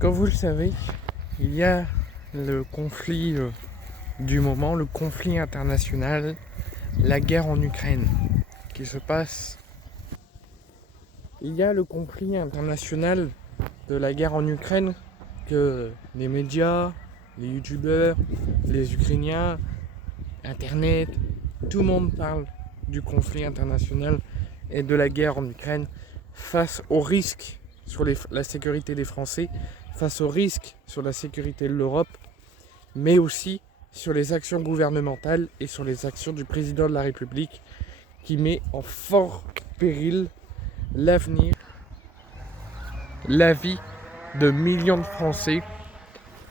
Comme vous le savez, il y a le conflit du moment, le conflit international, la guerre en Ukraine qui se passe. Il y a le conflit international de la guerre en Ukraine que les médias, les youtubeurs, les Ukrainiens, Internet, tout le monde parle du conflit international et de la guerre en Ukraine face aux risques sur la sécurité des Français, face aux risques sur la sécurité de l'Europe, mais aussi sur les actions gouvernementales et sur les actions du président de la République qui met en fort péril l'avenir, la vie de millions de Français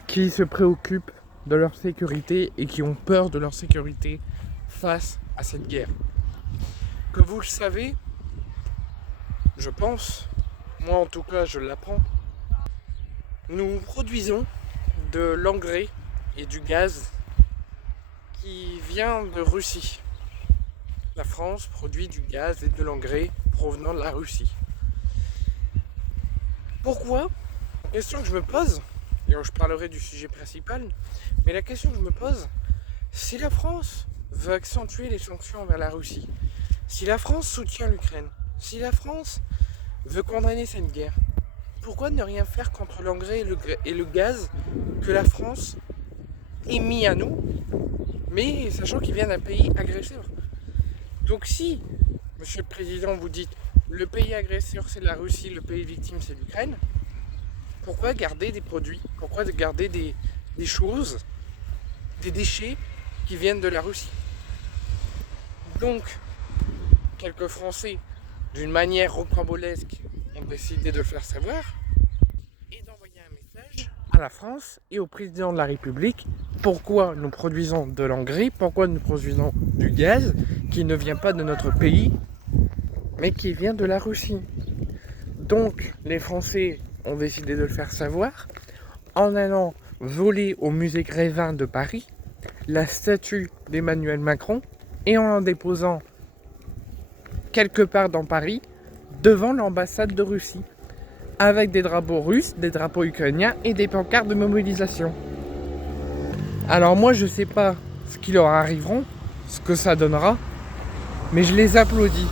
qui se préoccupent de leur sécurité et qui ont peur de leur sécurité face à cette guerre. Comme vous le savez, je pense, moi en tout cas je l'apprends, nous produisons de l'engrais et du gaz qui vient de Russie. La France produit du gaz et de l'engrais provenant de la Russie. Pourquoi ? La question que je me pose, et je parlerai du sujet principal, mais la question que je me pose, si la France veut accentuer les sanctions envers la Russie, si la France soutient l'Ukraine, si la France veut condamner cette guerre, pourquoi ne rien faire contre l'engrais et le gaz que la France émet à nous, mais sachant qu'il vient d'un pays agresseur? Donc si, Monsieur le Président, vous dites le pays agresseur c'est la Russie, le pays victime c'est l'Ukraine, pourquoi garder des produits, pourquoi garder des choses, des déchets qui viennent de la Russie? Donc, quelques Français, d'une manière rocambolesque, ont décidé de le faire savoir et d'envoyer un message à la France et au président de la République pourquoi nous produisons de l'engrais, pourquoi nous produisons du gaz qui ne vient pas de notre pays mais qui vient de la Russie. Donc, les Français ont décidé de le faire savoir en allant voler au musée Grévin de Paris la statue d'Emmanuel Macron et en la déposant quelque part dans Paris devant l'ambassade de Russie avec des drapeaux russes, des drapeaux ukrainiens et des pancartes de mobilisation. Alors moi je sais pas ce qui leur arriveront, ce que ça donnera, mais je les applaudis.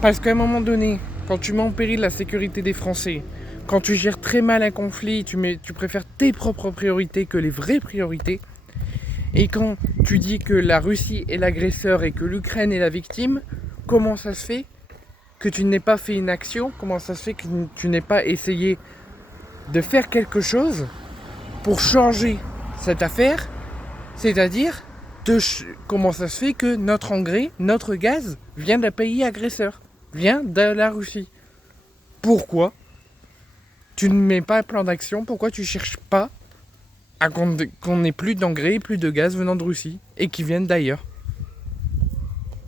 Parce qu'à un moment donné, quand tu mets en péril la sécurité des Français, quand tu gères très mal un conflit, tu préfères tes propres priorités que les vraies priorités, et quand tu dis que la Russie est l'agresseur et que l'Ukraine est la victime, comment ça se fait que tu n'aies pas fait une action? Comment ça se fait que tu n'aies pas essayé de faire quelque chose pour changer cette affaire? C'est-à-dire, comment ça se fait que notre engrais, notre gaz, vient d'un pays agresseur, vient de la Russie? Pourquoi tu ne mets pas un plan d'action? Pourquoi tu ne cherches pas à qu'on n'ait plus d'engrais, plus de gaz venant de Russie et qui viennent d'ailleurs?